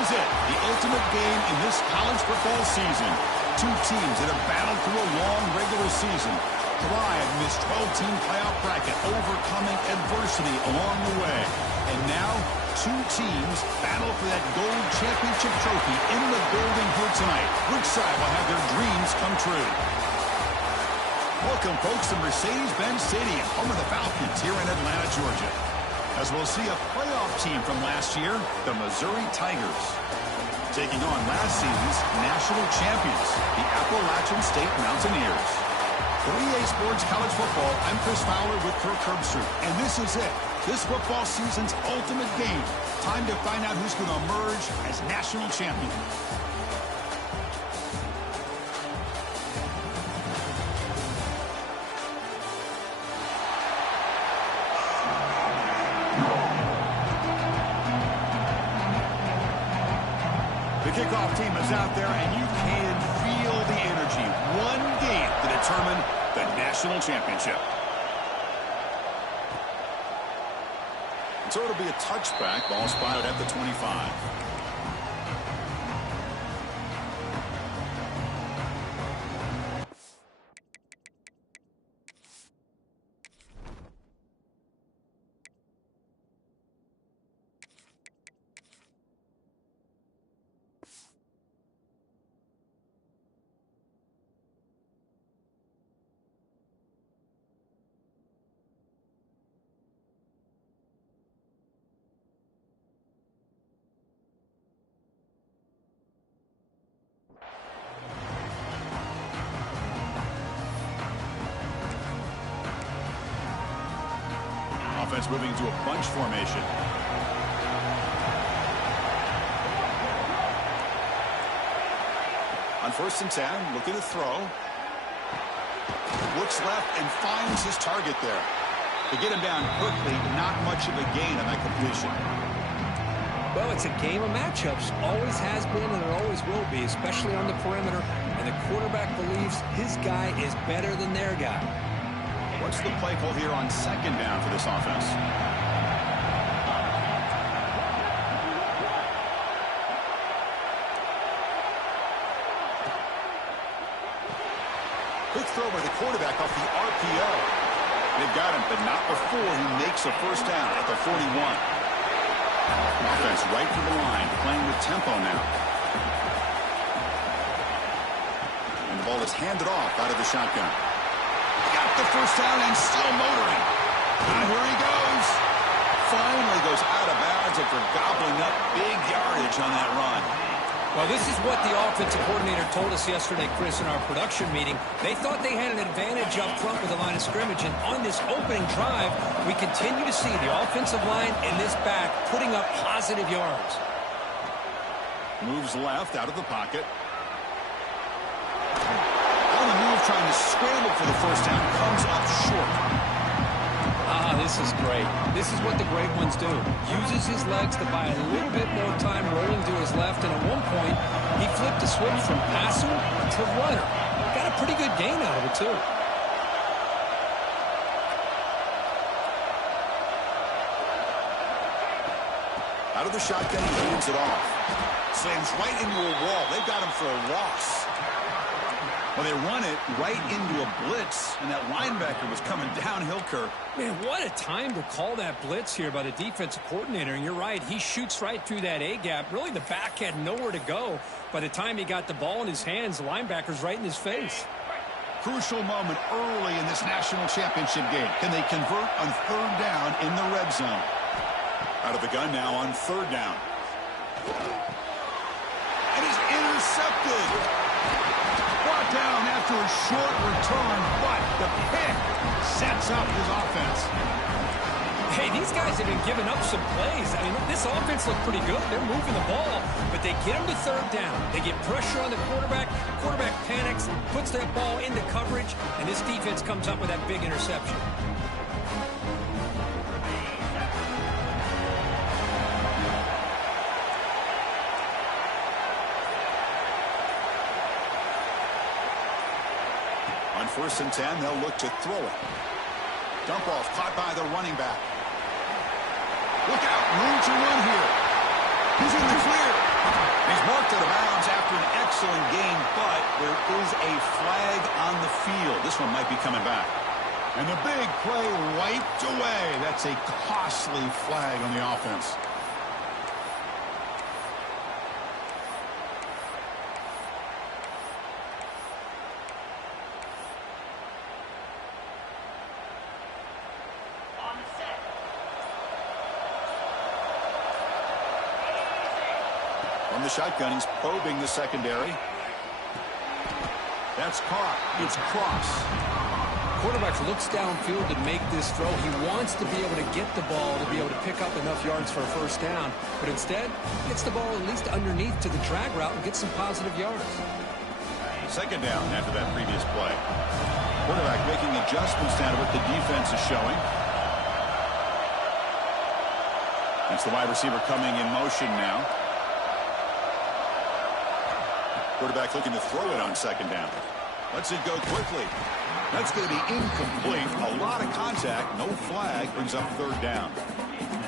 is it, the ultimate game in this college football season. Two teams that have battled through a long regular season, thrived in this 12-team playoff bracket, overcoming adversity along the way. And now, two teams battle for that gold championship trophy in the building here tonight. Which side will have their dreams come true? Welcome, folks, to Mercedes-Benz Stadium, home of the Falcons here in Atlanta, Georgia. As we'll see a playoff team from last year, the Missouri Tigers, taking on last season's national champions, the Appalachian State Mountaineers. For EA Sports College Football, I'm Chris Fowler with Kirk Herbstreit, and this is it. This football season's ultimate game. Time to find out who's going to emerge as national champion. The kickoff team is out there, and you can feel the energy. One game to determine the national championship. So it'll be a touchback, ball spotted at the 25. Offense moving into a bunch formation. On 1st and 10, looking to throw. Looks left and finds his target there. To get him down quickly, not much of a gain on that completion. Well, it's a game of matchups. Always has been and it always will be, especially on the perimeter. And the quarterback believes his guy is better than their guy. What's the play call here on 2nd down for this offense? Quick throw by the quarterback off the RPO. They've got him, but not before he makes a 1st down at the 41. Offense right from the line, playing with tempo now. And the ball is handed off out of the shotgun. Got the 1st down and still motoring. And here he goes. Finally goes out of bounds after gobbling up big yardage on that run. Well, this is what the offensive coordinator told us yesterday, Chris, in our production meeting. They thought they had an advantage up front with the line of scrimmage, and on this opening drive, we continue to see the offensive line and this back putting up positive yards. Moves left out of the pocket. On the move, trying to scramble for the 1st down, comes up short. This is great. This is what the great ones do. Uses his legs to buy a little bit more time rolling to his left, and at one point, he flipped a switch from passer to runner. Got a pretty good gain out of it, too. Out of the shotgun, he hands it off. Slams right into a wall. They've got him for a loss. Well, they run it right into a blitz, and that linebacker was coming downhill, Kirk. Man, what a time to call that blitz here by the defensive coordinator. And you're right, he shoots right through that A-gap. Really, the back had nowhere to go. By the time he got the ball in his hands, the linebacker's right in his face. Crucial moment early in this national championship game. Can they convert on 3rd down in the red zone? Out of the gun now on 3rd down. And he's intercepted. Brought down after a short return, but the pick sets up his offense. Hey, these guys have been giving up some plays. I mean, this offense looked pretty good. They're moving the ball, but they get him to 3rd down. They get pressure on the quarterback. Quarterback panics, puts that ball into coverage, and this defense comes up with that big interception. On 1st and 10, they'll look to throw it. Dump off, caught by the running back. Look out, room to run here. He's in the clear. excellent game, but there is a flag on the field. This one might be coming back. And the big play wiped away. That's a costly flag on the offense. From the shotgun, he's probing the secondary. That's caught. It's Cross. Quarterback looks downfield to make this throw. He wants to be able to get the ball to be able to pick up enough yards for a first down, but instead gets the ball at least underneath to the drag route and gets some positive yards. Second down after that previous play. Quarterback making adjustments down to what the defense is showing. That's the wide receiver coming in motion now. Quarterback looking to throw it on second down. Lets it go quickly. That's going to be incomplete. A lot of contact. No flag. Brings up third down.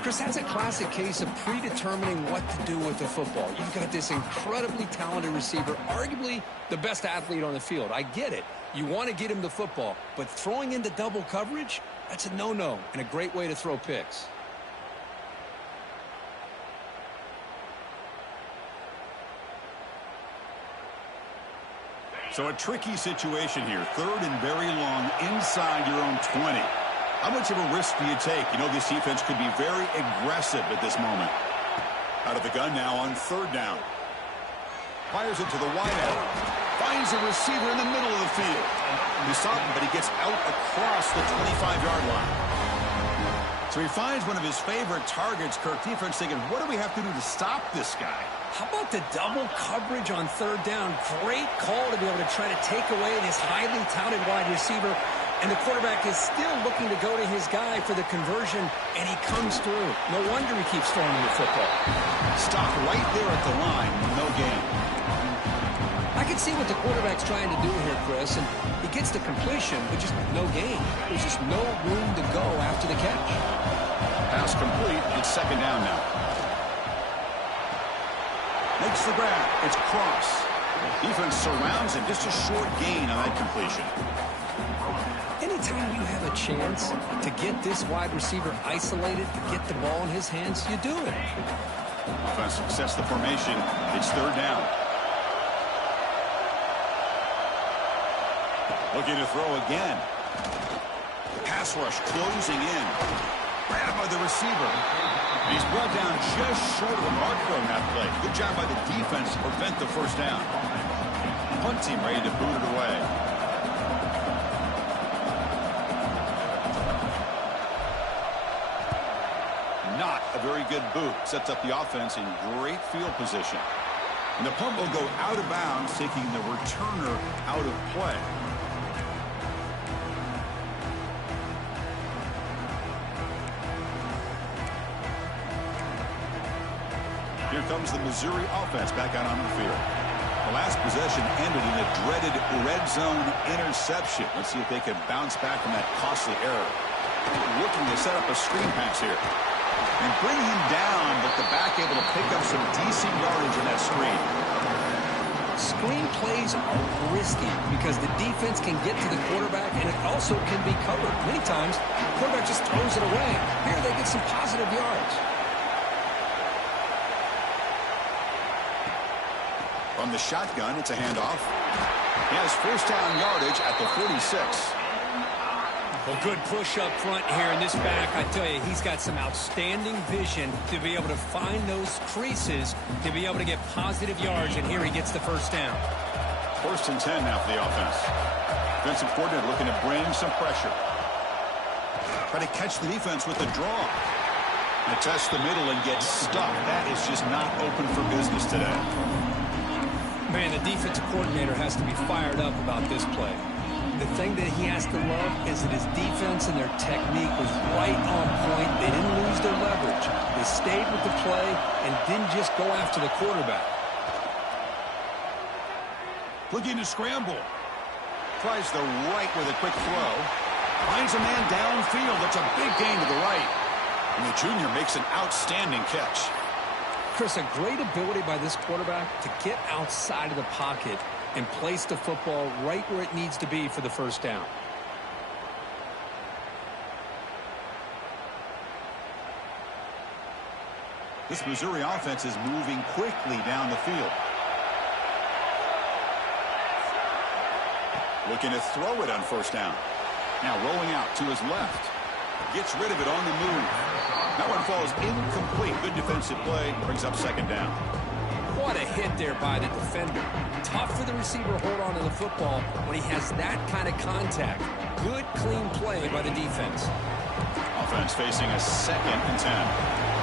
Chris, that's a classic case of predetermining what to do with the football. You've got this incredibly talented receiver, arguably the best athlete on the field. I get it. You want to get him the football, but throwing into double coverage, that's a no-no and a great way to throw picks. So a tricky situation here. Third and very long inside your own 20. How much of a risk do you take? You know this defense could be very aggressive at this moment. Out of the gun now on third down. Fires it to the wideout. Finds a receiver in the middle of the field. He saw him, but he gets out across the 25-yard line. So he finds one of his favorite targets. Kirk, defense thinking, what do we have to do to stop this guy? How about the double coverage on third down? Great call to be able to try to take away this highly touted wide receiver. And the quarterback is still looking to go to his guy for the conversion, and he comes through. No wonder he keeps throwing the football. Stop right there at the line. No gain. I can see what the quarterback's trying to do here, Chris, and he gets the completion, but just no gain. There's just no room to go after the catch. Pass complete. It's second down now. Makes the grab. It's Cross. Defense surrounds him. Just a short gain on that completion. Anytime you have a chance to get this wide receiver isolated, to get the ball in his hands, you do it. Offense success the formation. It's third down. Looking to throw again. Pass rush closing in. Grabbed by the receiver. He's brought down just short of the marker on that play. Good job by the defense to prevent the first down. Punt team ready to boot it away. Not a very good boot. Sets up the offense in great field position. And the punt will go out of bounds, taking the returner out of play. Here comes the Missouri offense back out on the field. The last possession ended in a dreaded red zone interception. Let's see if they can bounce back from that costly error. Looking to set up a screen pass here. And bring him down, but the back able to pick up some decent yardage in that screen. Screen plays are risky because the defense can get to the quarterback, and it also can be covered. Many times, the quarterback just throws it away. Here they get some positive yards. From the shotgun, it's a handoff. He has first down yardage at the 46. Well, good push up front here in this back. I tell you, he's got some outstanding vision to be able to find those creases, to be able to get positive yards, and here he gets the first down. First and 10 now for the offense. Defensive coordinator looking to bring some pressure. Try to catch the defense with the draw. And test the middle and get stuck. That is just not open for business today. Man, the defensive coordinator has to be fired up about this play. The thing that he has to love is that his defense and their technique was right on point. They didn't lose their leverage. They stayed with the play and didn't just go after the quarterback. Looking to scramble. Tries the right with a quick throw. Finds a man downfield. That's a big gain to the right. And the junior makes an outstanding catch. Chris, a great ability by this quarterback to get outside of the pocket and place the football right where it needs to be for the first down. This Missouri offense is moving quickly down the field. Looking to throw it on first down. Now rolling out to his left. Gets rid of it on the move. That one falls incomplete. Good defensive play. Brings up second down. What a hit there by the defender. Tough for the receiver to hold on to the football when he has that kind of contact. Good, clean play by the defense. Offense facing a 2nd and 10.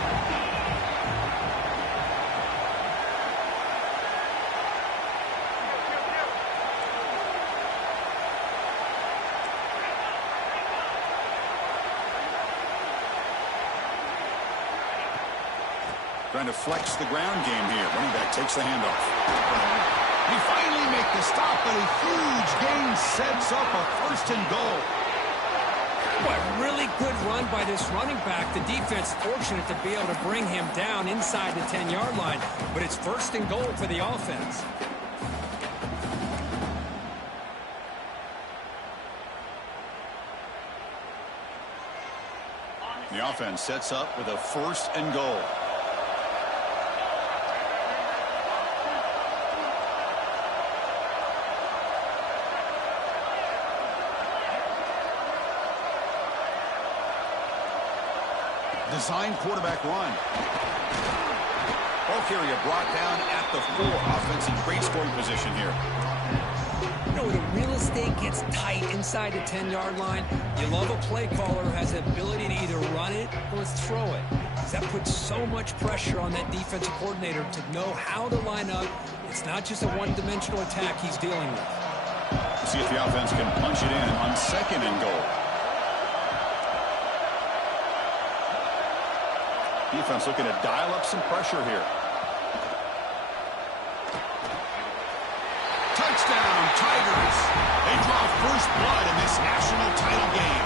Trying to flex the ground game here. Running back takes the handoff. He finally makes the stop, but a huge gain sets up a 1st and goal. What really good run by this running back. The defense fortunate to be able to bring him down inside the 10-yard line, but it's 1st and goal for the offense. The offense sets up with a 1st and goal. Design quarterback run. Ball carrier brought down at the 4. Offense in great scoring position here. You know, when the real estate gets tight inside the 10-yard line, you love a play caller who has the ability to either run it or throw it. That puts so much pressure on that defensive coordinator to know how to line up. It's not just a one-dimensional attack he's dealing with. See if the offense can punch it in on 2nd and goal. Defense looking to dial up some pressure here. Touchdown, Tigers. They draw first blood in this national title game.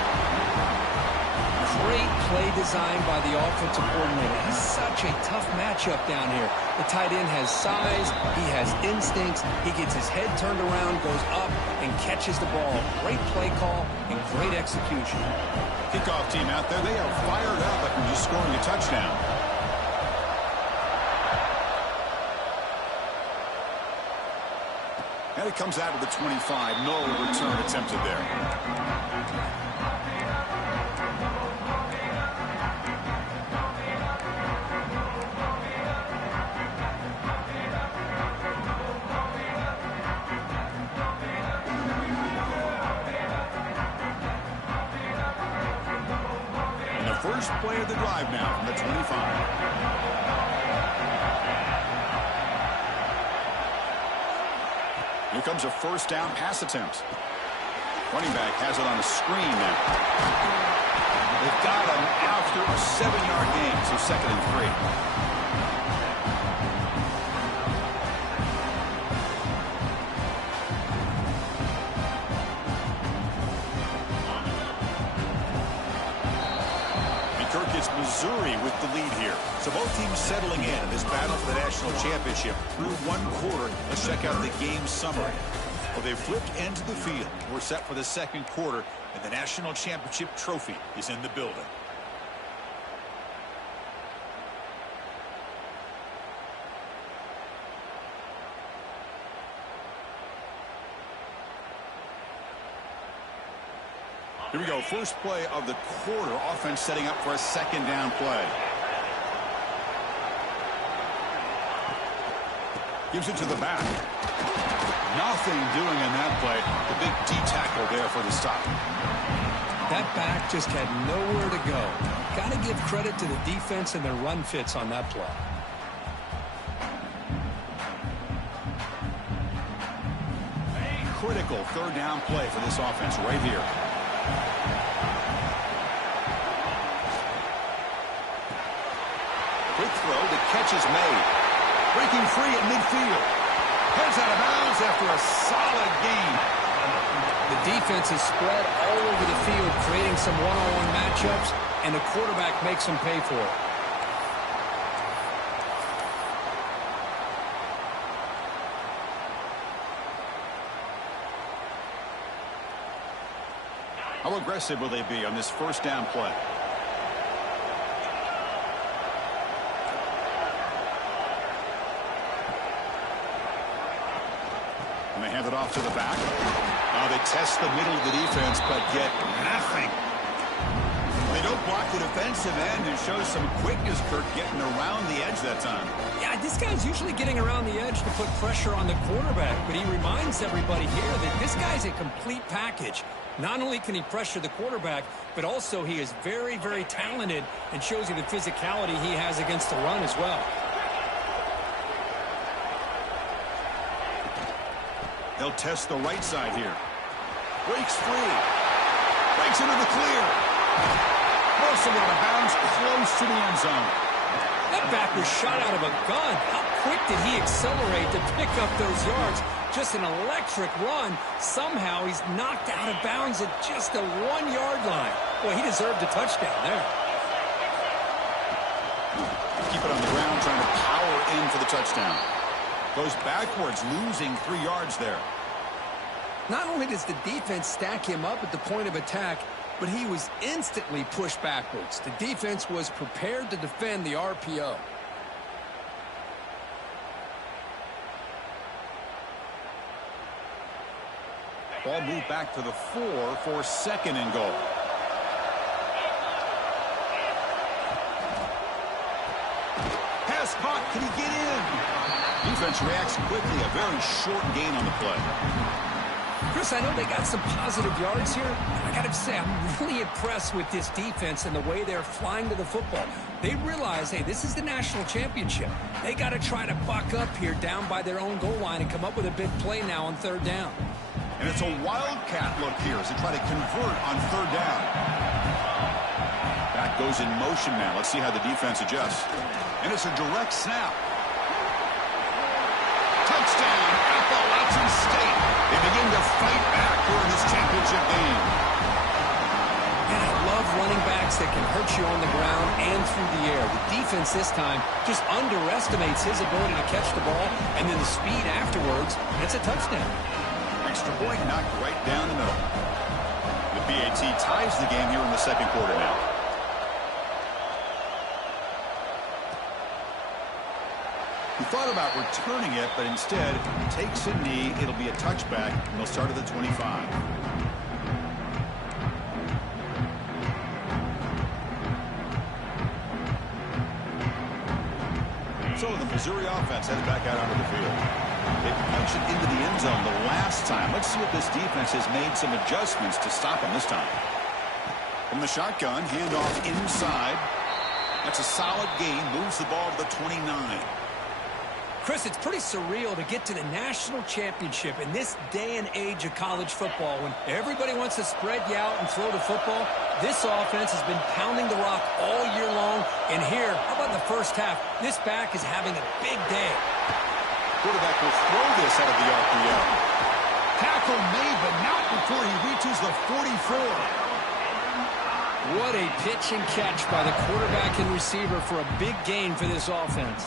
Great play design by the offensive coordinator. He's such a tough matchup down here. The tight end has size, he has instincts, he gets his head turned around, goes up, and catches the ball. Great play call and great execution. Kickoff team out there, they are fired up after just scoring a touchdown. And it comes out of the 25. No return attempted there. First play of the drive now from the 25. Here comes a 1st down pass attempt. Running back has it on a screen now. They've got him after a 7-yard gain, so 2nd and 3. It's Missouri with the lead here. So both teams settling in this battle for the national championship through 1 quarter. Let's check out the game summary. Well, they've flipped into the field. We're set for the 2nd quarter, and the national championship trophy is in the building. Here we go. First play of the quarter. Offense setting up for a 2nd down play. Gives it to the back. Nothing doing in that play. The big D tackle there for the stop. That back just had nowhere to go. Got to give credit to the defense and their run fits on that play. Critical 3rd down play for this offense right here. Quick throw, the catch is made. Breaking free at midfield. Heads out of bounds after a solid gain. The defense is spread all over the field, creating some one-on-one matchups, and the quarterback makes them pay for it. How aggressive will they be on this first down play? And they hand it off to the back. They test the middle of the defense, but get nothing. They don't block the defensive end and show some quickness, Kirk, getting around the edge that time. Yeah, this guy's usually getting around the edge to put pressure on the quarterback, but he reminds everybody here that this guy's a complete package. Not only can he pressure the quarterback, but also he is very, very talented and shows you the physicality he has against the run as well. They'll test the right side here. Breaks free. Breaks into the clear. Most of it out of bounds, close to the end zone. That back was shot out of a gun. How quick did he accelerate to pick up those yards? Just an electric run. Somehow he's knocked out of bounds at just the 1-yard line. Boy, he deserved a touchdown there. Keep it on the ground, trying to power in for the touchdown. Goes backwards, losing 3 yards there. Not only does the defense stack him up at the point of attack, but he was instantly pushed backwards. The defense was prepared to defend the RPO. Ball moved back to the 4 for 2nd and goal. Pass caught. Can he get in? Defense reacts quickly. A very short gain on the play. Chris, I know they got some positive yards here. I got to say, I'm really impressed with this defense and the way they're flying to the football. They realize, hey, this is the national championship. They got to try to buck up here down by their own goal line and come up with a big play now on 3rd down. And it's a wildcat look here as they try to convert on 3rd down. Back goes in motion now. Let's see how the defense adjusts. And it's a direct snap. Touchdown, Appalachian State. They begin to fight back here in this championship game. And I love running backs that can hurt you on the ground and through the air. The defense this time just underestimates his ability to catch the ball, and then the speed afterwards, it's a touchdown. Extra point knocked right down the middle. The BAT ties the game here in the 2nd quarter now. He thought about returning it, but instead takes a knee. It'll be a touchback, and they'll start at the 25. So the Missouri offense heads back out onto the field. They punched it into the end zone the last time. Let's see if this defense has made some adjustments to stop them this time. From the shotgun, handoff inside. That's a solid gain. Moves the ball to the 29. Chris, it's pretty surreal to get to the national championship in this day and age of college football when everybody wants to spread you out and throw the football. This offense has been pounding the rock all year long. And here, how about the first half? This back is having a big day. Quarterback will throw this out of the RPO. Tackle made, but not before he reaches the 44. What a pitch and catch by the quarterback and receiver for a big gain for this offense.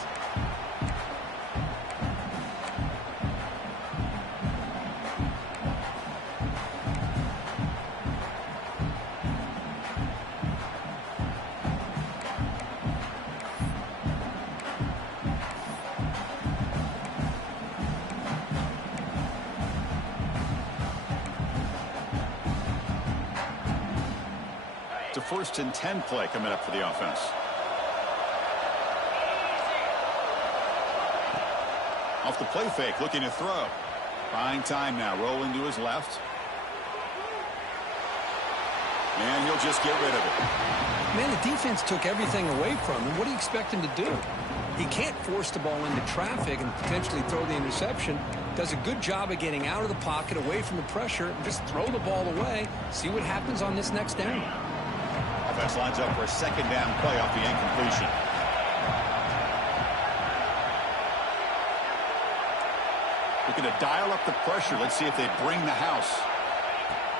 It's a 1st and 10 play coming up for the offense. Off the play fake, looking to throw. Buying time now, rolling to his left. And he'll just get rid of it. Man, the defense took everything away from him. What do you expect him to do? He can't force the ball into traffic and potentially throw the interception. Does a good job of getting out of the pocket, away from the pressure, and just throw the ball away. See what happens on this next down. Offense lines up for a 2nd down play off the incompletion. Looking to dial up the pressure. Let's see if they bring the house.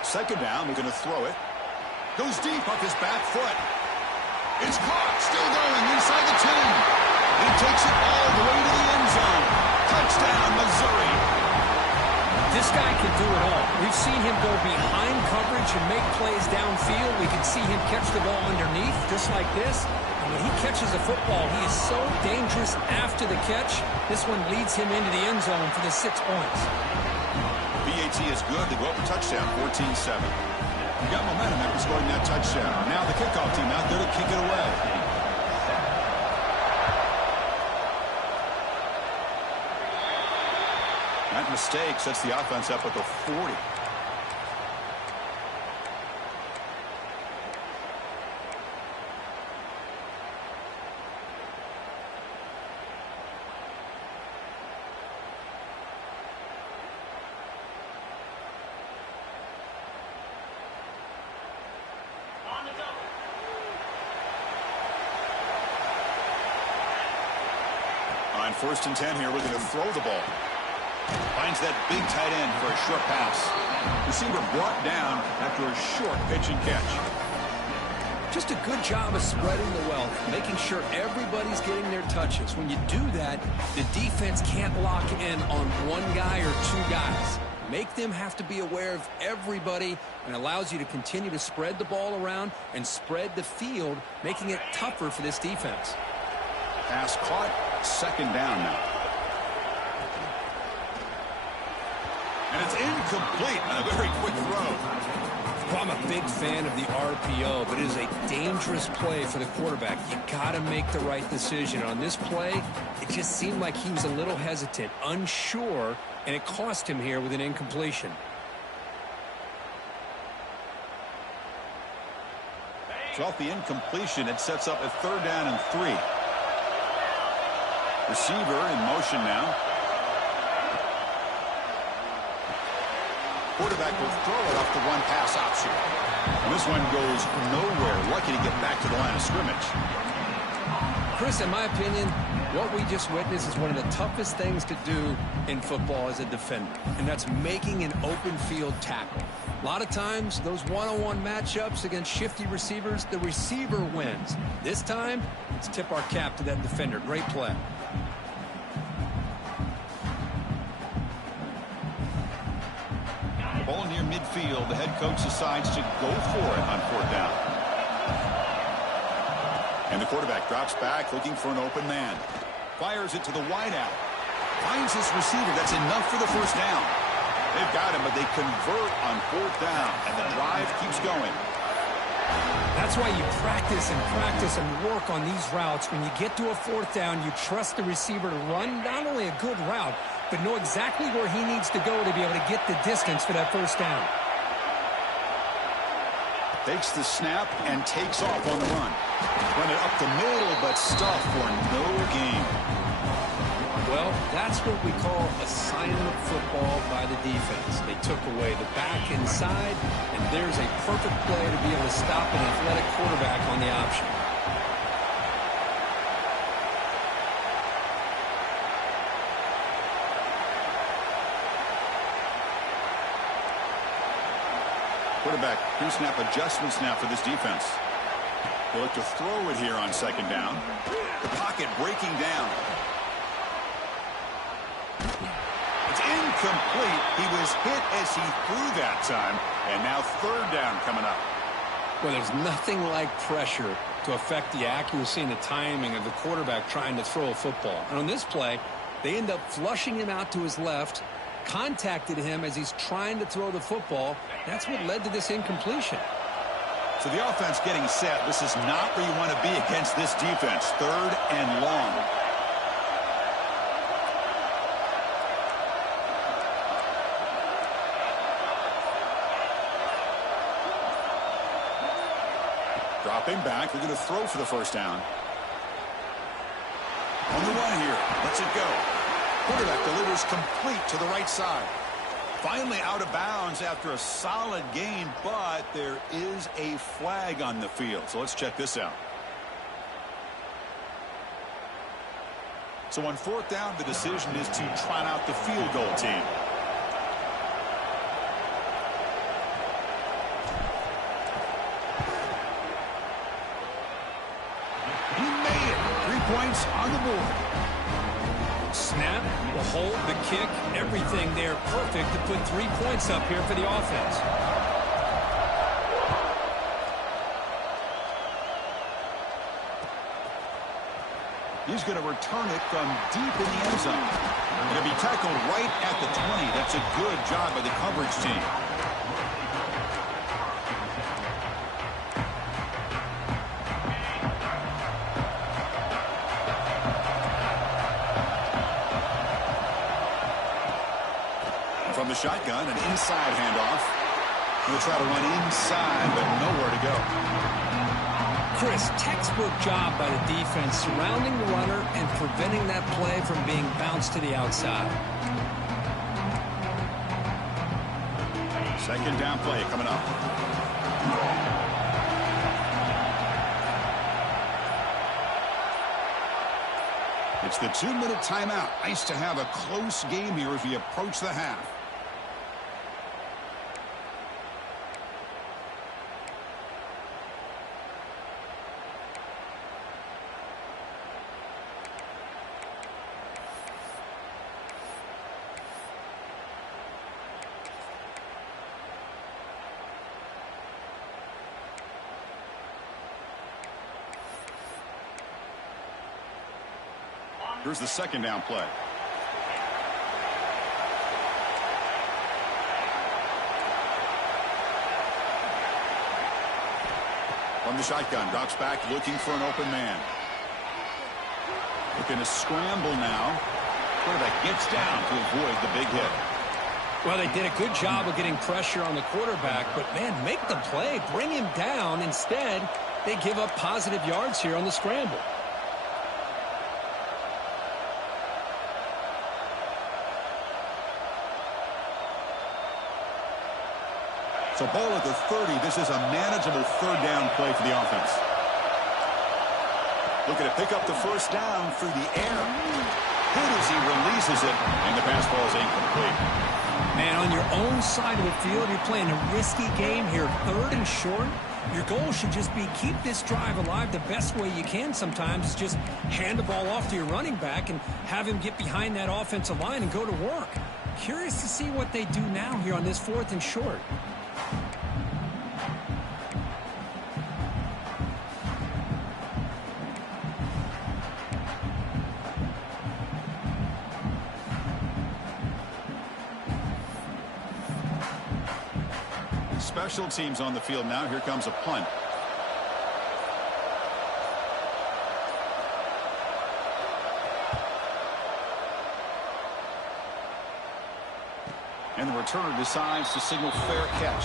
2nd down, they're going to throw it. Goes deep off his back foot. It's caught, still going inside the 10. He takes it all the way to the end zone. Touchdown, Missouri. This This guy can do it all. We've seen him go behind coverage and make plays downfield. We can see him catch the ball underneath, just like this. And when he catches a football, he is so dangerous after the catch. This one leads him into the end zone for the 6 points. BAT is good. They go up a touchdown, 14-7. You got momentum after scoring that touchdown. Now the kickoff team out there to kick it away. That mistake sets the offense up at the 40. On 1st and 10 here, looking to throw the ball. Finds that big tight end for a short pass. Receiver brought down after a short pitch and catch. Just a good job of spreading the wealth, making sure everybody's getting their touches. When you do that, the defense can't lock in on one guy or two guys. Make them have to be aware of everybody, and allows you to continue to spread the ball around and spread the field, making it tougher for this defense. Pass caught, 2nd down now. And it's incomplete on a very quick throw. Well, I'm a big fan of the RPO, but it is a dangerous play for the quarterback. You got to make the right decision. On this play, it just seemed like he was a little hesitant, unsure, and it cost him here with an incompletion. So off the incompletion, it sets up a 3rd down and 3. Receiver in motion now. Quarterback will throw it off the one-pass option. And this one goes nowhere. Lucky to get back to the line of scrimmage. Chris, in my opinion, what we just witnessed is one of the toughest things to do in football as a defender, and that's making an open field tackle. A lot of times, those one-on-one matchups against shifty receivers, the receiver wins. This time, let's tip our cap to that defender. Great play. Ball near midfield. The head coach decides to go for it on 4th down. And the quarterback drops back looking for an open man. Fires it to the wideout. Finds his receiver. That's enough for the 1st down. They've got him, but they convert on 4th down. And the drive keeps going. That's why you practice and work on these routes. When you get to a 4th down, you trust the receiver to run not only a good route, but know exactly where he needs to go to be able to get the distance for that 1st down. Takes the snap and takes off on the run. Run it up the middle, but stuff for no gain. Well, that's what we call assignment football by the defense. They took away the back inside, and there's a perfect play to be able to stop an athletic quarterback on the option. Quarterback pre-snap adjustments now for this defense. They'll look to throw it here on 2nd down. The pocket breaking down. It's incomplete. He was hit as he threw that time. And now 3rd down coming up. Well, there's nothing like pressure to affect the accuracy and the timing of the quarterback trying to throw a football. And on this play, they end up flushing him out to his left, contacted him as he's trying to throw the football. That's what led to this incompletion. So the offense getting set. This is not where you want to be against this defense. 3rd and long. Dropping back. They're going to throw for the 1st down. On the run here. Lets it go. Quarterback delivers complete to the right side. Finally out of bounds after a solid game, but there is a flag on the field. So let's check this out. So on 4th down, the decision is to trot out the field goal team. He made it. 3 points on the board. Snap. snap, the hold, the kick, everything there perfect to put 3 points up here for the offense. He's going to return it from deep in the end zone. It'll be tackled right at the 20. That's a good job by the coverage team. From the shotgun, an inside handoff. He'll try to run inside, but nowhere to go. Chris, textbook job by the defense surrounding the runner and preventing that play from being bounced to the outside. Second down play coming up. It's the 2-minute timeout. Nice to have a close game here as we approach the half. Here's the second down play. From the shotgun, drops back looking for an open man. Looking to scramble now. Quarterback gets down to avoid the big hit. Well, they did a good job of getting pressure on the quarterback, but, man, make the play. Bring him down. Instead, they give up positive yards here on the scramble. So ball at the 30. This is a manageable third down play for the offense. Looking to pick up the first down through the air. Good as he releases it, and the pass ball is incomplete. Man, on your own side of the field, you're playing a risky game here. Third and short. Your goal should just be keep this drive alive the best way you can sometimes. Just hand the ball off to your running back and have him get behind that offensive line and go to work. Curious to see what they do now here on this 4th and short. Special teams on the field now. Here comes a punt. And the returner decides to signal fair catch.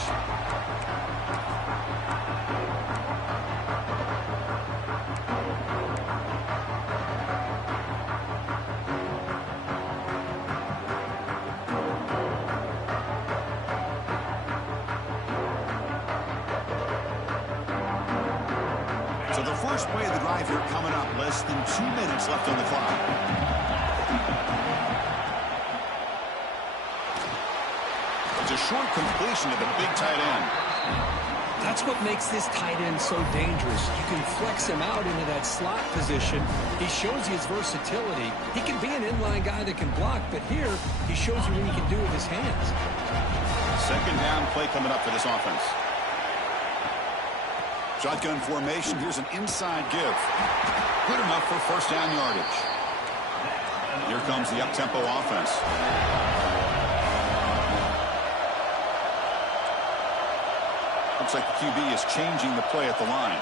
First play of the drive here coming up. Less than 2 minutes left on the clock. It's a short completion to the big tight end. That's what makes this tight end so dangerous. You can flex him out into that slot position. He shows you his versatility. He can be an inline guy that can block, but here he shows you what he can do with his hands. Second down play coming up for this offense. Shotgun formation. Here's an inside give. Good enough for first down yardage. Here comes the up-tempo offense. Looks like the QB is changing the play at the line.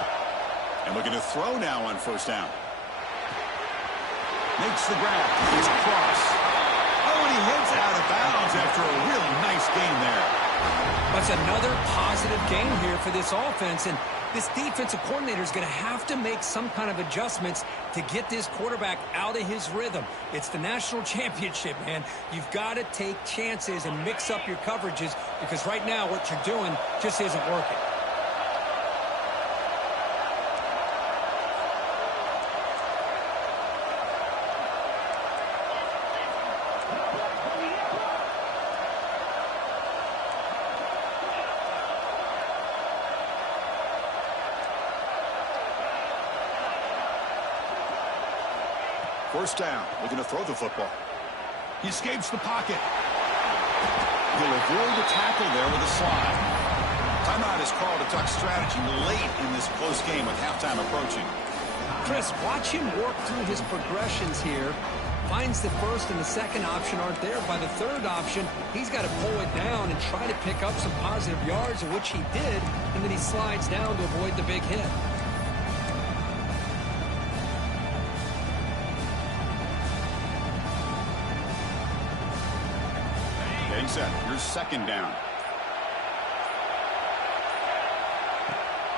And looking to throw now on first down. Makes the grab. He's across. Oh, and he heads out of bounds after a really nice gain there. That's another positive gain here for this offense, and this defensive coordinator is going to have to make some kind of adjustments to get this quarterback out of his rhythm. It's the national championship, man. You've got to take chances and mix up your coverages because right now what you're doing just isn't working. First down, looking to throw the football. He escapes the pocket. He'll avoid the tackle there with a slide. Timeout is called to talk strategy late in this close game with halftime approaching. Chris, watch him work through his progressions here. Finds the first and the second option aren't there. By the third option, he's got to pull it down and try to pick up some positive yards, which he did, and then he slides down to avoid the big hit. Getting set. Here's second down.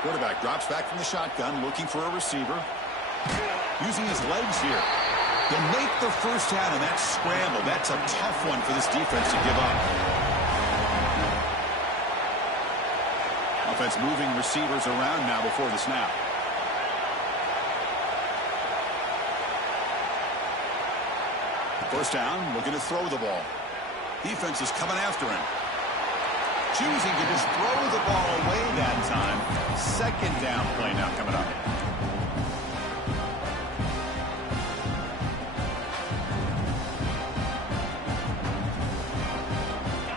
Quarterback drops back from the shotgun, looking for a receiver. Using his legs here. He'll make the first down in that scramble. That's a tough one for this defense to give up. Offense moving receivers around now before the snap. First down, looking to throw the ball. Defense is coming after him. Choosing to just throw the ball away that time. Second down play now coming up.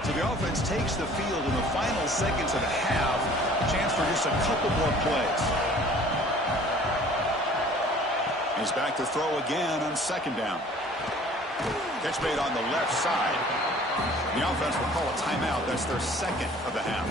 So the offense takes the field in the final seconds of the half. Chance for just a couple more plays. He's back to throw again on second down. Catch made on the left side. The offense will call a timeout. That's their second of the half.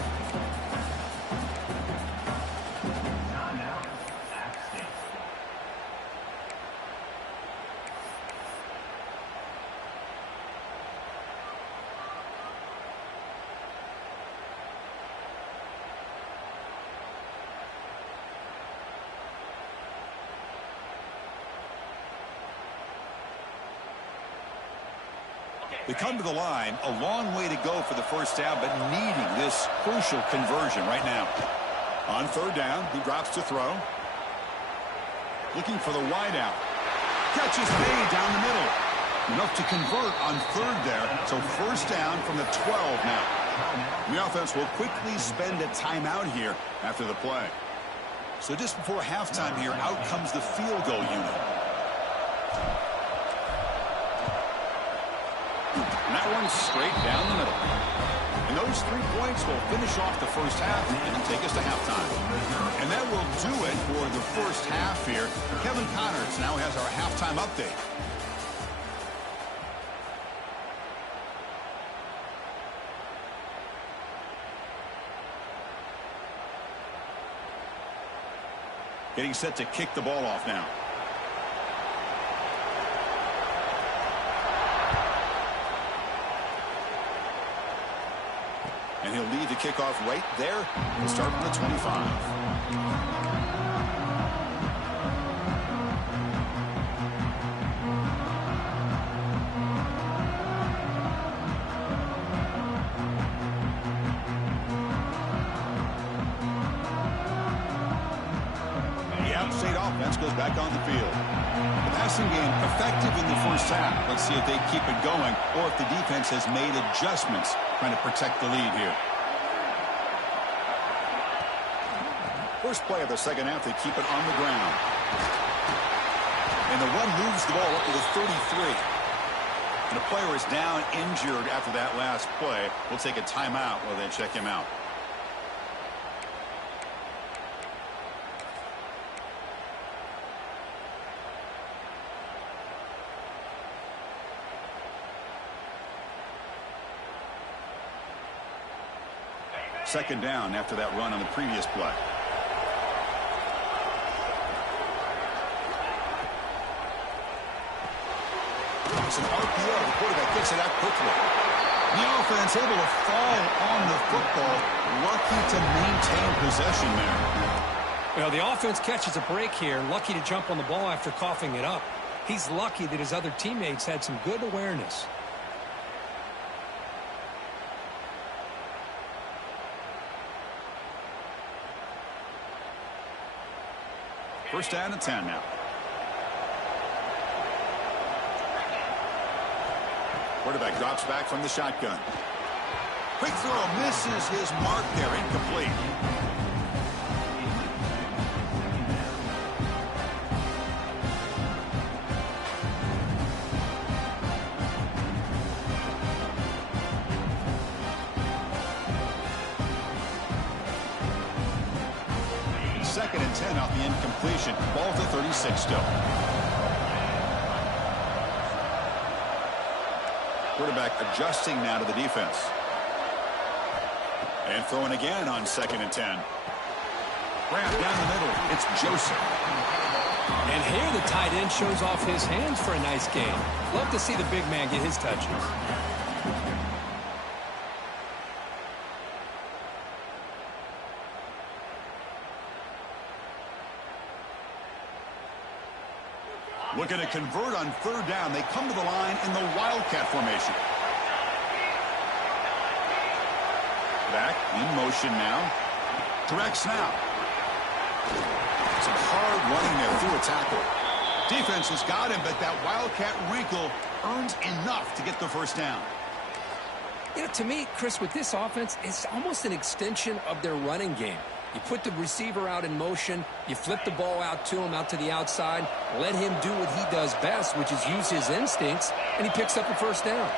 They come to the line, a long way to go for the first down, but needing this crucial conversion right now. On third down, he drops to throw. Looking for the wide out. Catch is made down the middle. Enough to convert on third there, so first down from the 12 now. The offense will quickly spend a timeout here after the play. So just before halftime here, out comes the field goal unit. And that one's straight down the middle. And those 3 points will finish off the first half and take us to halftime. And that will do it for the first half here. Kevin Connors now has our halftime update. Getting set to kick the ball off now. And he'll lead the kickoff right there. We'll start from the 25. The out-state offense goes back on the field. The passing game effective in the first half. Let's see if they keep it going or if the defense has made adjustments trying to protect the lead here. First play of the second half, they keep it on the ground. And the run moves the ball up to the 33. And the player is down injured after that last play. We'll take a timeout while they check him out. Second down after that run on the previous play. It's an RPO. The quarterback gets it out quickly. The offense able to fall on the football. Lucky to maintain possession there. Well, the offense catches a break here. Lucky to jump on the ball after coughing it up. He's lucky that his other teammates had some good awareness. First down and 10 now. Quarterback drops back from the shotgun. Quick throw, misses his mark there, incomplete. 2nd and 10 off the incompletion. Ball to 36 still. Quarterback adjusting now to the defense. And throwing again on 2nd and 10. Grab down the middle. It's Joseph. And here the tight end shows off his hands for a nice game. Love to see the big man get his touches. Looking to convert on 3rd down. They come to the line in the Wildcat formation. Back in motion now. Direct snap. Some hard running there through a tackle. Defense has got him, but that Wildcat wrinkle earns enough to get the 1st down. You know, to me, Chris, with this offense, it's almost an extension of their running game. You put the receiver out in motion, you flip the ball out to him, out to the outside, let him do what he does best, which is use his instincts, and he picks up a 1st down.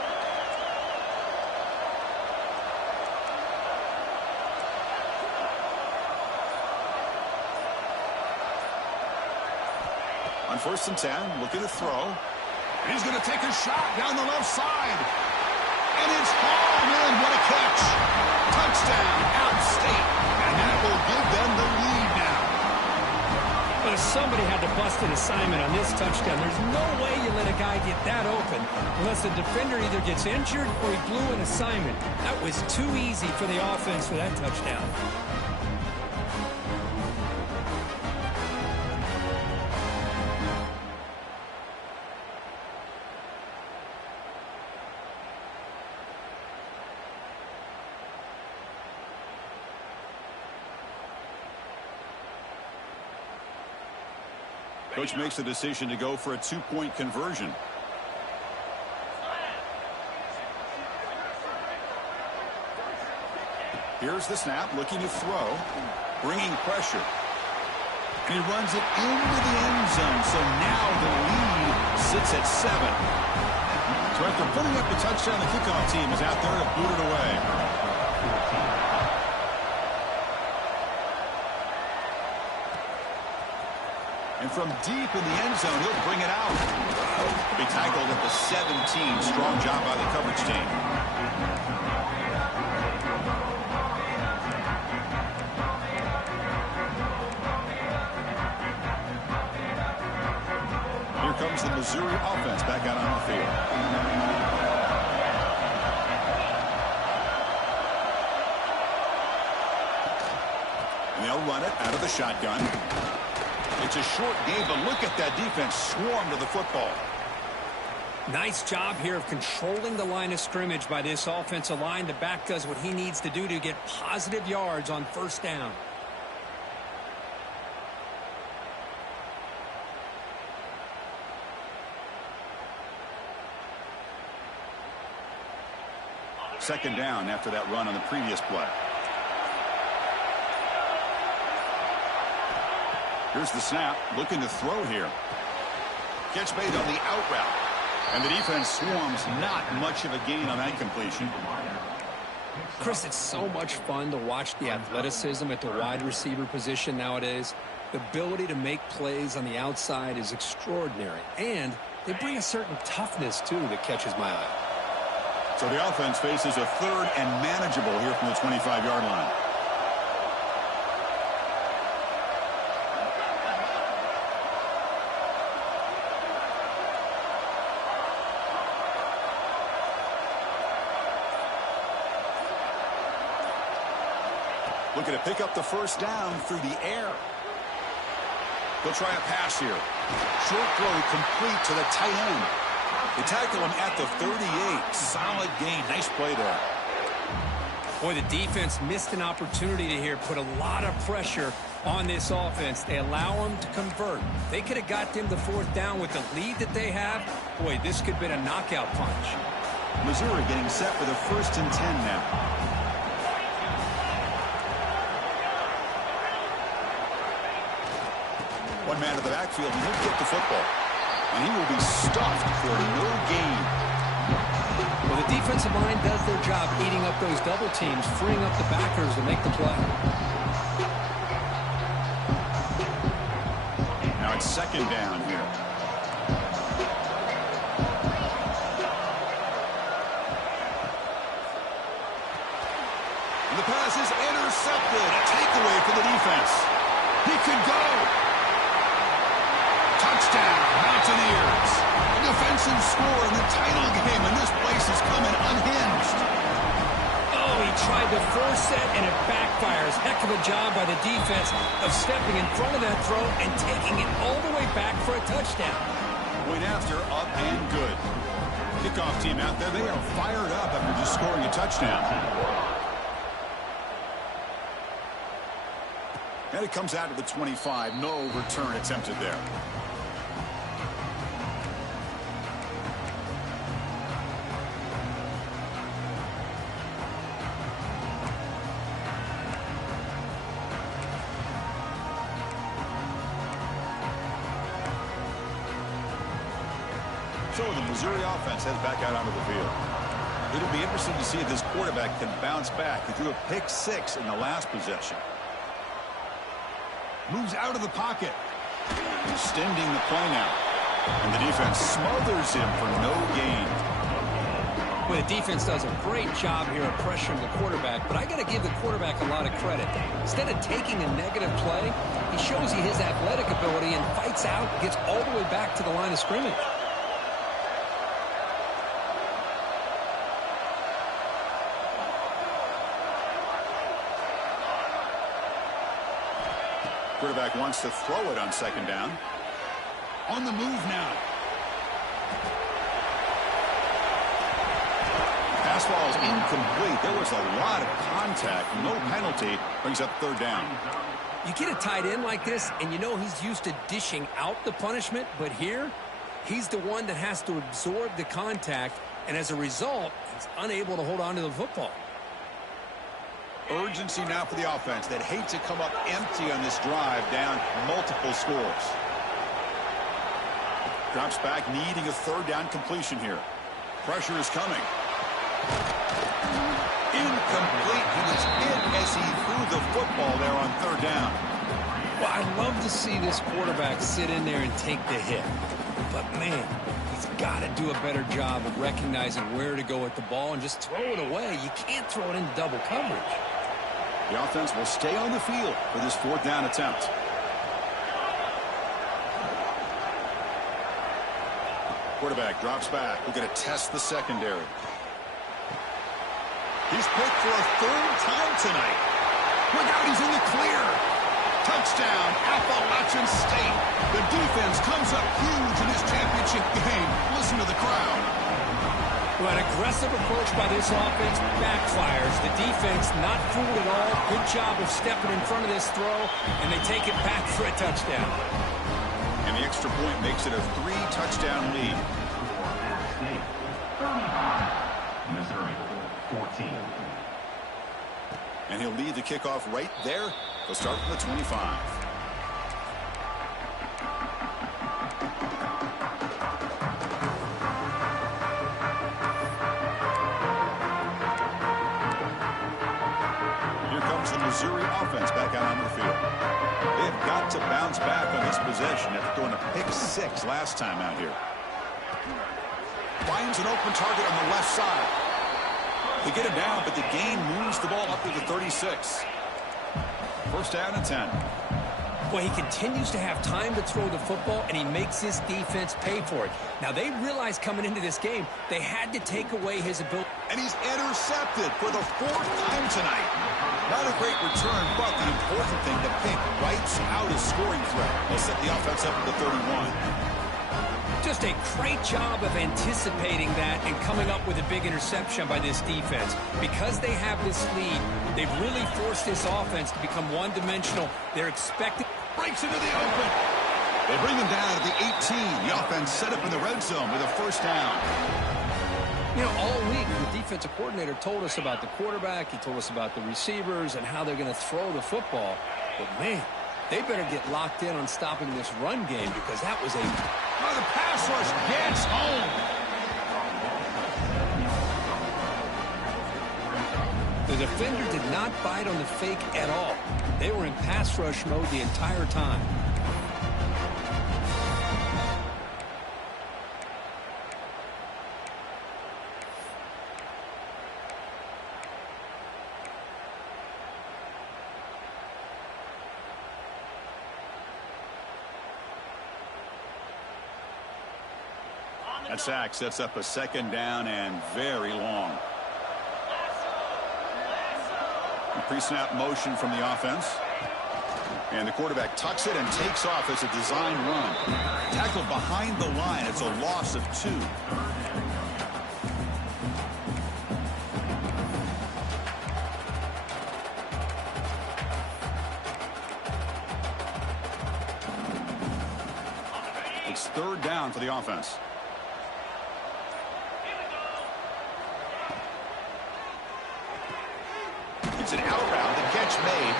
On 1st and 10, looking to throw. And he's going to take a shot down the left side. And it's hauled in. What a catch. Touchdown, App State. And that will give them the lead now. But if somebody had to bust an assignment on this touchdown, there's no way you let a guy get that open unless the defender either gets injured or he blew an assignment. That was too easy for the offense for that touchdown. Coach makes the decision to go for a 2-point conversion. Here's the snap, looking to throw, bringing pressure. And he runs it into the end zone, so now the lead sits at 7. So after putting up the touchdown, the kickoff team is out there to boot it away. And from deep in the end zone, he'll bring it out. Be tackled at the 17. Strong job by the coverage team. Here comes the Missouri offense back out on the field. And they'll run it out of the shotgun. It's a short game, but look at that defense swarm to the football. Nice job here of controlling the line of scrimmage by this offensive line. The back does what he needs to do to get positive yards on 1st down. Second down after that run on the previous play. Here's the snap, looking to throw here. Catch made on the out route. And the defense swarms, not much of a gain on that completion. Chris, it's so much fun to watch the athleticism at the wide receiver position nowadays. The ability to make plays on the outside is extraordinary. And they bring a certain toughness, too, that catches my eye. So the offense faces a 3rd and manageable here from the 25-yard line. Looking to pick up the 1st down through the air. He'll try a pass here. Short throw complete to the tight end. They tackle him at the 38. Solid gain. Nice play there. Boy, the defense missed an opportunity to here put a lot of pressure on this offense. They allow him to convert. They could have got them the 4th down with the lead that they have. Boy, this could have been a knockout punch. Missouri getting set for the 1st and 10 now. One man in the backfield, and he'll get the football. And he will be stuffed for no gain. Well, the defensive line does their job eating up those double teams, freeing up the backers to make the play. on second down here. And the pass is intercepted. A takeaway for the defense. He could go. Touchdown, Mountaineers. A defensive score in the title game, and this place is coming unhinged. Oh, he tried to force it, and it backfires. Heck of a job by the defense of stepping in front of that throw and taking it all the way back for a touchdown. Point after, up and good. Kickoff team out there, they are fired up after just scoring a touchdown. And it comes out to the 25. No return attempted there. So the Missouri offense heads back out onto the field. It'll be interesting to see if this quarterback can bounce back. He threw a pick 6 in the last possession. Moves out of the pocket. Extending the play now. And the defense smothers him for no gain. Well, the defense does a great job here of pressuring the quarterback, but I got to give the quarterback a lot of credit. Instead of taking a negative play, he shows you his athletic ability and fights out, gets all the way back to the line of scrimmage. Quarterback wants to throw it on second down. On the move now. Pass ball is incomplete. There was a lot of contact. No penalty. Brings up third down. You get a tight end like this, and you know he's used to dishing out the punishment, but here, he's the one that has to absorb the contact, and as a result, he's unable to hold on to the football. Urgency now for the offense that hate to come up empty on this drive, down multiple scores. Drops back, needing a third down completion here. Pressure is coming. Incomplete. He was in as he threw the football there on third down. Well, I'd love to see this quarterback sit in there and take the hit. But, man, he's got to do a better job of recognizing where to go with the ball and just throw it away. You can't throw it into double coverage. The offense will stay on the field for this fourth down attempt. Quarterback drops back. We're going to test the secondary. He's picked for a third time tonight. Look out, he's in the clear. Touchdown, Appalachian State. The defense comes up huge in this championship game. Listen to the crowd. Well, an aggressive approach by this offense backfires. The defense not fooled at all. Good job of stepping in front of this throw, and they take it back for a touchdown. And the extra point makes it a 3-touchdown lead. Missouri, 14. And he'll lead the kickoff right there. He'll start from the 25. Missouri offense back out onto the field. They've got to bounce back on this possession after throwing a pick 6 last time out here. Finds an open target on the left side. They get it down, but the gain moves the ball up to the 36. First down and 10. Well, he continues to have time to throw the football, and he makes his defense pay for it. Now, they realized coming into this game, they had to take away his ability. And he's intercepted for the 4th time tonight. Not a great return, but the important thing, the pick wipes out a scoring threat. They'll set the offense up at the 31. Just a great job of anticipating that and coming up with a big interception by this defense. Because they have this lead, they've really forced this offense to become one-dimensional. They're expecting... Breaks into the open. They bring him down at the 18. The offense set up in the red zone with a first down. You know, all week, the defensive coordinator told us about the quarterback. He told us about the receivers and how they're going to throw the football. But, man, they better get locked in on stopping this run game because that was a... Oh, the pass rush gets home. The defender did not bite on the fake at all. They were in pass rush mode the entire time. That sack sets up a second down and very long. Pre-snap motion from the offense. And the quarterback tucks it and takes off as a design run. Tackled behind the line. It's a loss of 2. It's third down for the offense. It's an outbound. The catch made.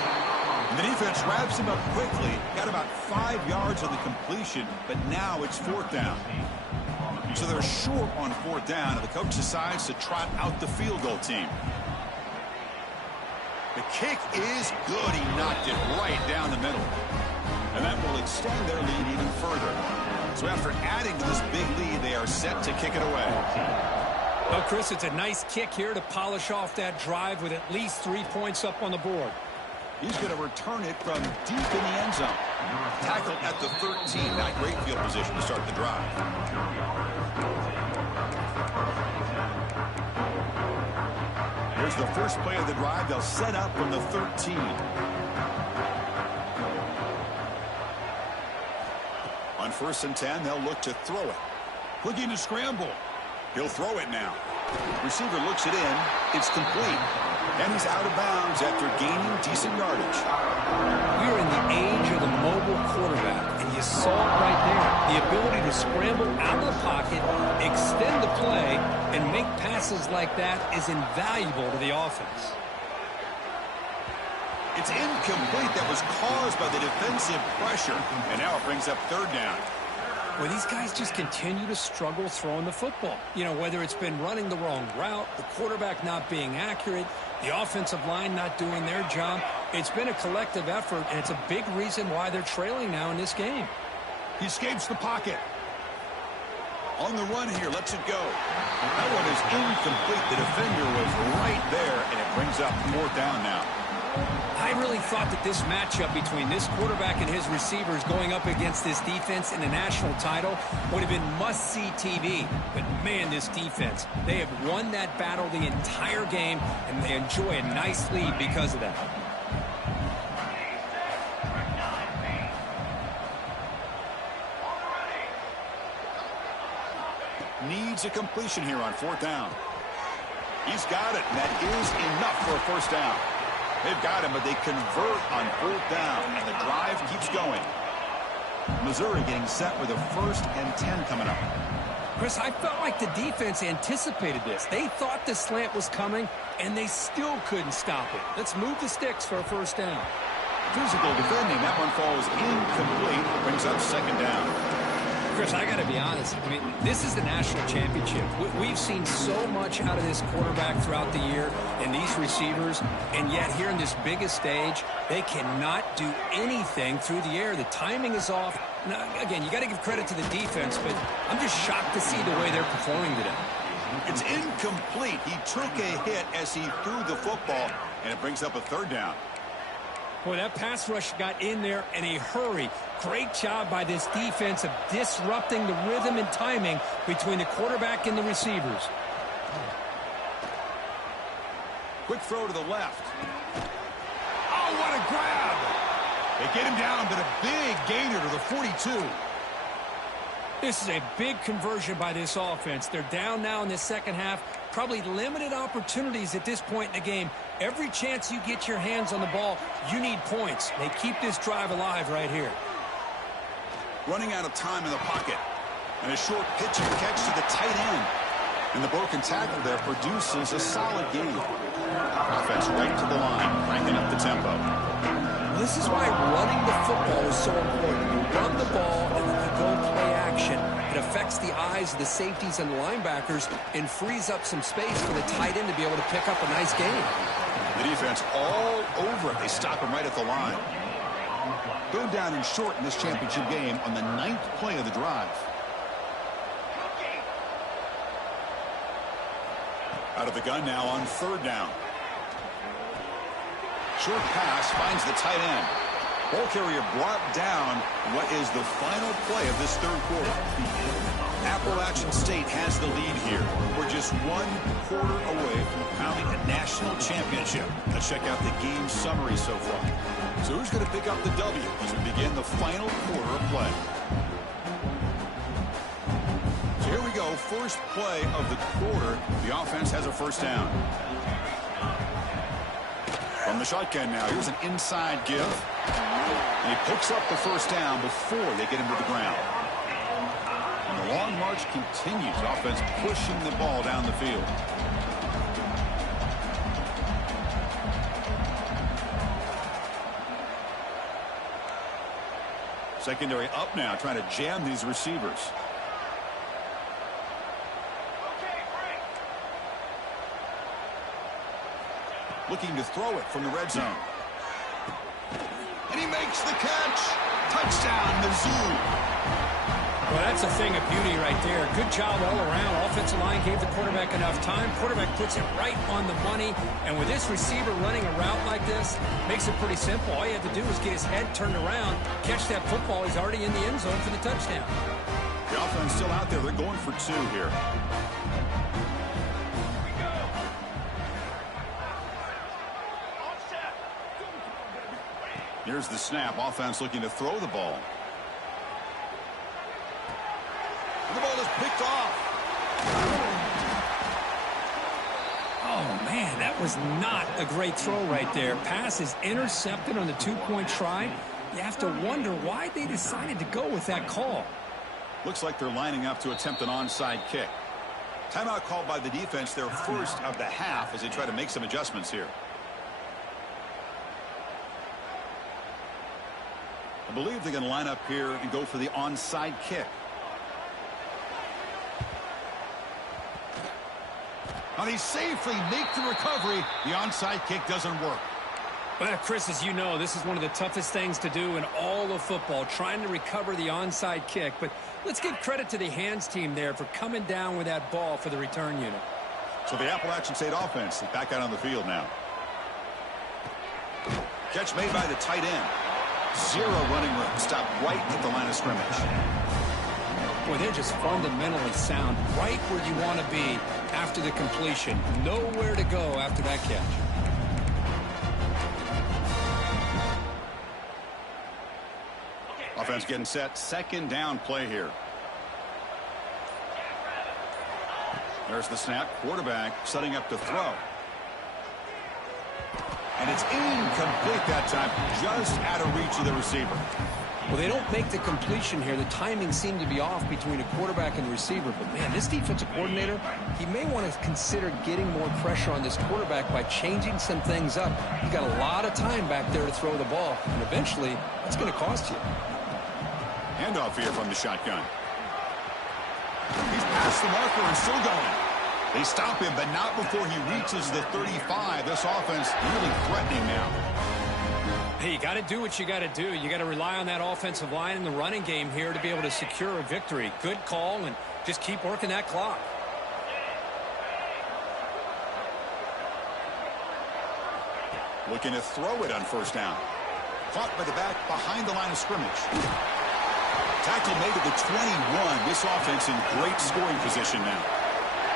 And the defense wraps him up quickly. Got about 5 yards on the completion, but now it's fourth down. So they're short on fourth down, and the coach decides to trot out the field goal team. The kick is good. He knocked it right down the middle. And that will extend their lead even further. So after adding to this big lead, they are set to kick it away. Well, Chris, it's a nice kick here to polish off that drive with at least 3 points up on the board. He's going to return it from deep in the end zone. Tackled at the 13. Not great field position to start the drive. Here's the first play of the drive. They'll set up from the 13. On 1st and 10, they'll look to throw it. Looking to scramble. He'll throw it now. Receiver looks it in. It's complete. And he's out of bounds after gaining decent yardage. We're in the age of the mobile quarterback, and you saw it right there. The ability to scramble out of the pocket, extend the play, and make passes like that is invaluable to the offense. It's incomplete. That was caused by the defensive pressure. And now it brings up third down. Well, these guys just continue to struggle throwing the football. You know, whether it's been running the wrong route, the quarterback not being accurate, the offensive line not doing their job. It's been a collective effort, and it's a big reason why they're trailing now in this game. He escapes the pocket. On the run here, lets it go. That one is incomplete. The defender was right there, and it brings up fourth down now. I really thought that this matchup between this quarterback and his receivers going up against this defense in the national title would have been must-see TV. But, man, this defense, they have won that battle the entire game, and they enjoy a nice lead because of that. Needs a completion here on fourth down. He's got it, and that is enough for a first down. They've got him, but they convert on fourth down, and the drive keeps going. Missouri getting set with a 1st and 10 coming up. Chris, I felt like the defense anticipated this. They thought the slant was coming, and they still couldn't stop it. Let's move the sticks for a first down. Physical defending. That one falls incomplete. Brings up second down. Chris, I got to be honest. I mean, this is the national championship. We've seen so much out of this quarterback throughout the year and these receivers, and yet here in this biggest stage, they cannot do anything through the air. The timing is off. Now, again, you got to give credit to the defense, but I'm just shocked to see the way they're performing today. It's incomplete. He took a hit as he threw the football, and it brings up a third down. Boy, that pass rush got in there in a hurry. Great job by this defense of disrupting the rhythm and timing between the quarterback and the receivers. Quick throw to the left. Oh, what a grab! They get him down, but a big gainer to the 42. This is a big conversion by this offense. They're down now in the second half. Probably limited opportunities at this point in the game. Every chance you get your hands on the ball, you need points. They keep this drive alive right here. Running out of time in the pocket. And a short pitch and catch to the tight end. And the broken tackle there produces a solid gain. Offense right to the line, cranking up the tempo. This is why running the football is so important. You run the ball and then you go play action. It affects the eyes of the safeties and linebackers and frees up some space for the tight end to be able to pick up a nice gain. The defense all over it. They stop him right at the line. Third down and short in this championship game on the 9th play of the drive. Out of the gun now on third down. Short pass finds the tight end. Ball carrier brought down. What is the final play of this third quarter? Appalachian State has the lead here. We're just 1 quarter away from crowning a national championship. Let's check out the game summary so far. So who's going to pick up the W as we begin the final quarter of play? So here we go. First play of the quarter. The offense has a first down. From the shotgun now, here's an inside give. And he picks up the first down before they get him to the ground. And the long march continues. Offense pushing the ball down the field. Secondary up now, trying to jam these receivers. Looking to throw it from the red zone. And he makes the catch. Touchdown, Mizzou. Well, that's a thing of beauty right there. Good job all around. Offensive line gave the quarterback enough time. Quarterback puts it right on the money. And with this receiver running a route like this, makes it pretty simple. All you have to do is get his head turned around, catch that football. He's already in the end zone for the touchdown. The offense still out there. They're going for 2 here. Here's the snap. Offense looking to throw the ball. And the ball is picked off. Oh, man, that was not a great throw right there. Pass is intercepted on the 2-point try. You have to wonder why they decided to go with that call. Looks like they're lining up to attempt an onside kick. Timeout called by the defense, their first of the half, as they try to make some adjustments here. I believe they're going to line up here and go for the onside kick. Now they safely make the recovery. The onside kick doesn't work. Well, Chris, as you know, this is one of the toughest things to do in all of football, trying to recover the onside kick. But let's give credit to the hands team there for coming down with that ball for the return unit. So the Appalachian State offense is back out on the field now. Catch made by the tight end. 0 running room. Stopped right at the line of scrimmage. Boy, they're just fundamentally sound, right where you want to be after the completion. Nowhere to go after that catch. Offense getting set. Second down play here. There's the snap. Quarterback setting up to throw. And it's incomplete that time. Just out of reach of the receiver. Well, they don't make the completion here. The timing seemed to be off between a quarterback and the receiver. But, man, this defensive coordinator, he may want to consider getting more pressure on this quarterback by changing some things up. He's got a lot of time back there to throw the ball. And eventually, it's going to cost you. Handoff here from the shotgun. He's past the marker and still going. They stop him, but not before he reaches the 35. This offense really threatening now. Hey, you got to do what you got to do. You got to rely on that offensive line in the running game here to be able to secure a victory. Good call, and just keep working that clock. Looking to throw it on first down. Caught by the back behind the line of scrimmage. Tackle made at the 21. This offense in great scoring position now.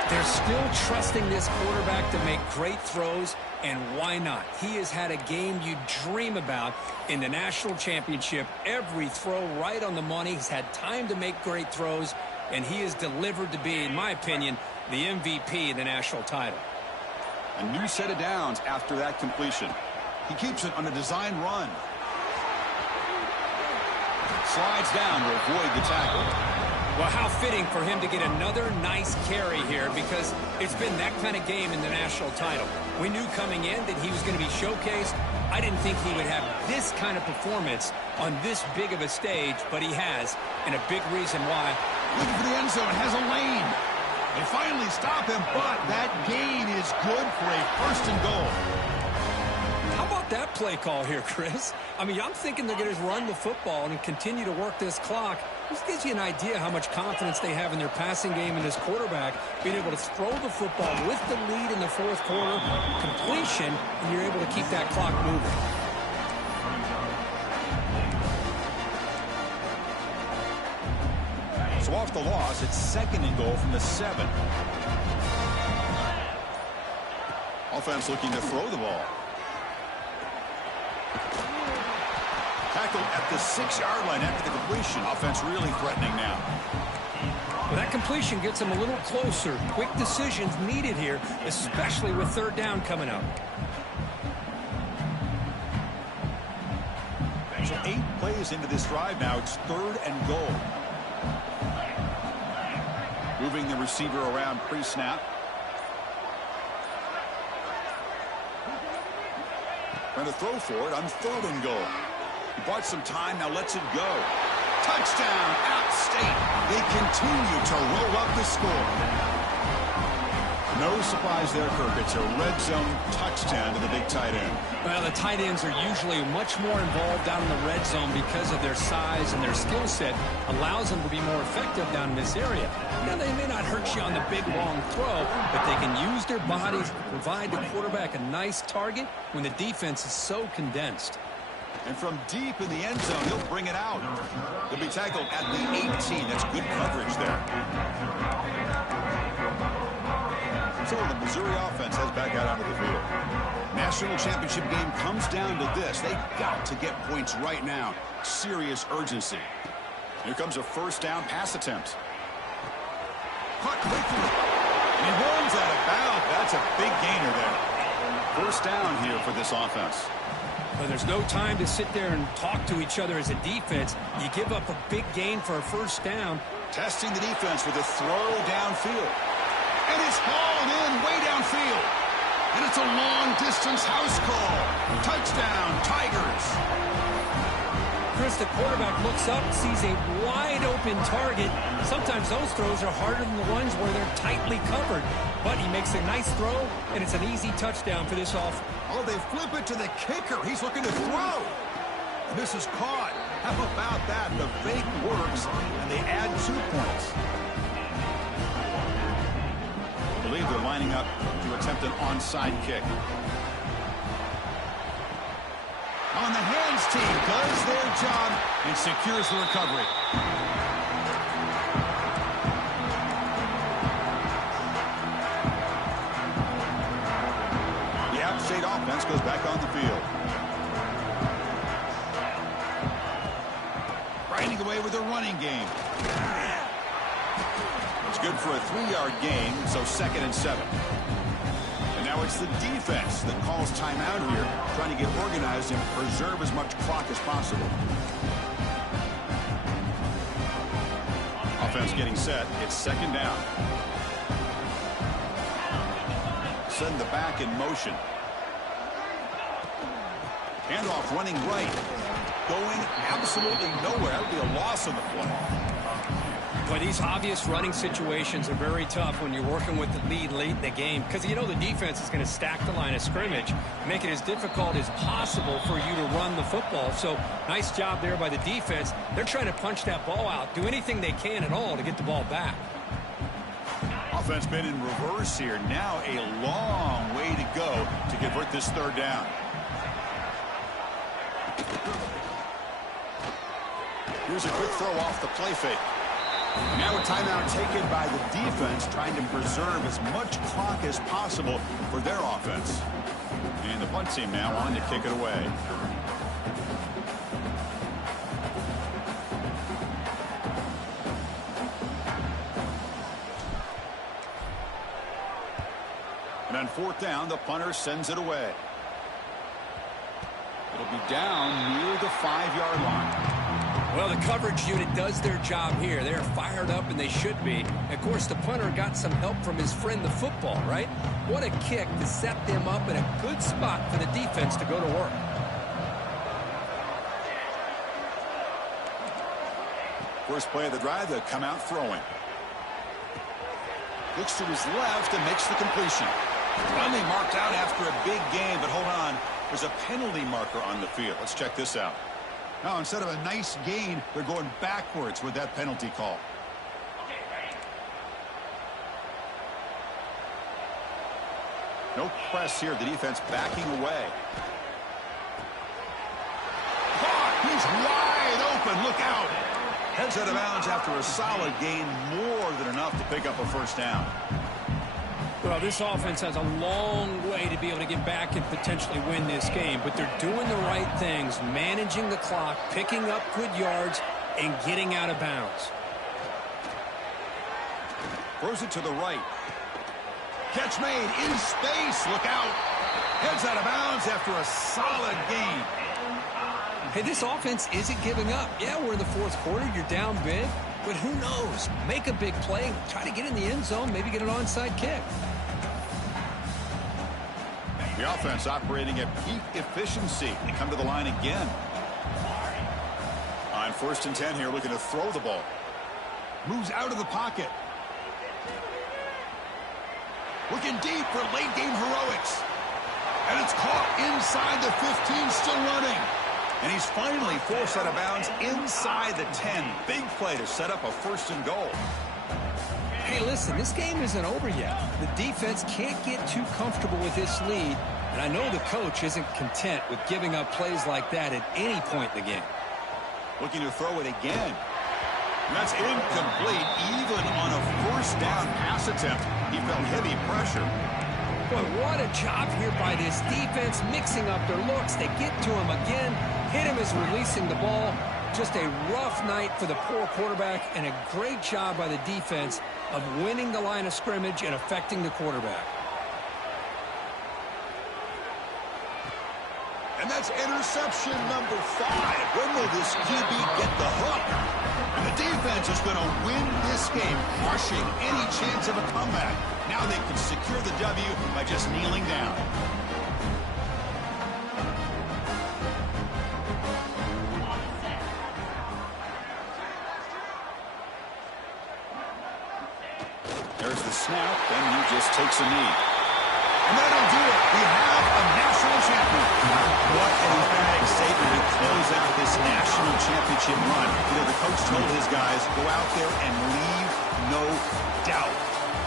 They're still trusting this quarterback to make great throws, and why not? He has had a game you dream about in the national championship. Every throw right on the money. He's had time to make great throws, and he is delivered to be, in my opinion, the MVP of the national title. A new set of downs after that completion. He keeps it on a design run. Slides down to avoid the tackle. Well, how fitting for him to get another nice carry here, because it's been that kind of game in the national title. We knew coming in that he was going to be showcased. I didn't think he would have this kind of performance on this big of a stage, but he has, and a big reason why. Looking for the end zone, has a lane. They finally stop him, but that gain is good for a first and goal. How about that play call here, Chris? I mean, I'm thinking they're going to run the football and continue to work this clock. This gives you an idea how much confidence they have in their passing game and this quarterback being able to throw the football with the lead in the fourth quarter, completion, and you're able to keep that clock moving. So So off the loss, it's 2nd and goal from the 7. Offense looking to throw the ball. Tackle at the 6-yard line after the completion. Offense really threatening now. Well, that completion gets them a little closer. Quick decisions needed here, especially with 3rd down coming up. So 8 plays into this drive now. It's 3rd and goal. Moving the receiver around pre-snap. Trying to throw for it on 3rd and goal. He bought some time, now lets it go. Touchdown, App State. They continue to roll up the score. No surprise there, Kirk. It's a red zone touchdown to the big tight end. Well, the tight ends are usually much more involved down in the red zone because of their size and their skill set allows them to be more effective down in this area. Now, they may not hurt you on the big, long throw, but they can use their bodies to provide the quarterback a nice target when the defense is so condensed. And from deep in the end zone, he'll bring it out. He'll be tackled at the 18. That's good coverage there. So the Missouri offense heads back out onto the field. National championship game comes down to this. They've got to get points right now. Serious urgency. Here comes a 1st down pass attempt. Caught quickly. And he rolls out of bounds. That's a big gainer there. 1st down here for this offense. Well, there's no time to sit there and talk to each other as a defense. You give up a big gain for a 1st down. Testing the defense with a throw downfield. And it's hauled in way downfield. And it's a long-distance house call. Touchdown, Tigers. Chris, the quarterback looks up, sees a wide-open target. Sometimes those throws are harder than the ones where they're tightly covered. But he makes a nice throw, and it's an easy touchdown for this offense. Oh, they flip it to the kicker. He's looking to throw. And this is caught. How about that? The fake works, and they add 2 points. I believe they're lining up to attempt an onside kick. On the hands team does their job and secures the recovery. The App State offense goes back on the field. Riding away with a running game. It's good for a 3-yard gain, so 2nd and 7. And now it's the defense that calls timeout here, trying to get organized and preserve as much clock as possible. Offense getting set. It's 2nd down. Send the back in motion. Handoff running right. Going absolutely nowhere. That would be a loss on the play. But these obvious running situations are very tough when you're working with the lead late in the game because you know the defense is going to stack the line of scrimmage, make it as difficult as possible for you to run the football. So nice job there by the defense. They're trying to punch that ball out, do anything they can at all to get the ball back. Offense been in reverse here. Now a long way to go to convert this 3rd down. Here's a quick throw off the play fake. Now a timeout taken by the defense, trying to preserve as much clock as possible for their offense. And the punt team now on to kick it away. And on 4th down, the punter sends it away. It'll be down near the 5-yard line. Well, the coverage unit does their job here. They're fired up, and they should be. Of course, the punter got some help from his friend, the football, right? What a kick to set them up in a good spot for the defense to go to work. First play of the drive, they'll come out throwing. Looks to his left and makes the completion. Finally marked out after a big gain, but hold on. There's a penalty marker on the field. Let's check this out. Now, instead of a nice gain, they're going backwards with that penalty call. No press here. The defense backing away. Caught. He's wide open. Look out. Heads out of bounds after a solid gain, more than enough to pick up a first down. Well, this offense has a long way to be able to get back and potentially win this game, but they're doing the right things, managing the clock, picking up good yards, and getting out of bounds. Throws it to the right. Catch made in space. Look out. Heads out of bounds after a solid gain. Hey, this offense isn't giving up. Yeah, we're in the fourth quarter. You're down big, but who knows? Make a big play, try to get in the end zone, maybe get an onside kick. The offense operating at peak efficiency. They come to the line again. On 1st and 10 here, looking to throw the ball. Moves out of the pocket. Looking deep for late game heroics. And it's caught inside the 15, still running. And he's finally forced out of bounds inside the 10. Big play to set up a 1st and goal. Hey, listen, this game isn't over yet. The defense can't get too comfortable with this lead, and I know the coach isn't content with giving up plays like that at any point in the game. Looking to throw it again. And that's incomplete, even on a 1st down pass attempt. He felt heavy pressure. Boy, what a job here by this defense, mixing up their looks. They get to him again, hit him as releasing the ball. Just a rough night for the poor quarterback, and a great job by the defense of winning the line of scrimmage and affecting the quarterback. And that's interception number 5. When will this QB get the hook? And the defense is going to win this game, crushing any chance of a comeback. Now they can secure the W by just kneeling down. There's the snap, and he just takes a knee. And that'll do it. We have a national champion. What an emphatic statement to close out this national championship run. You know, the coach told his guys, go out there and leave no doubt.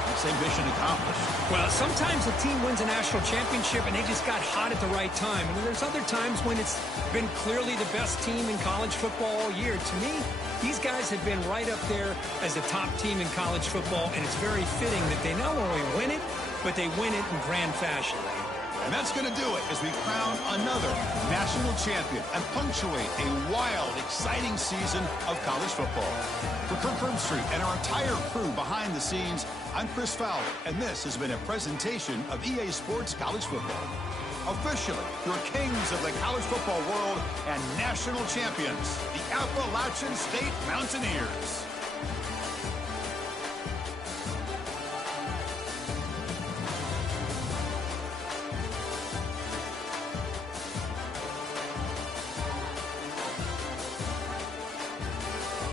Let's say mission accomplished. Well, sometimes a team wins a national championship and they just got hot at the right time. And then there's other times when it's been clearly the best team in college football all year. To me, these guys have been right up there as the top team in college football, and it's very fitting that they not only win it, but they win it in grand fashion. And that's going to do it as we crown another national champion and punctuate a wild, exciting season of college football. For Kirk Herbstreit and our entire crew behind the scenes, I'm Chris Fowler, and this has been a presentation of EA Sports College Football. Officially, your kings of the college football world and national champions, the Appalachian State Mountaineers.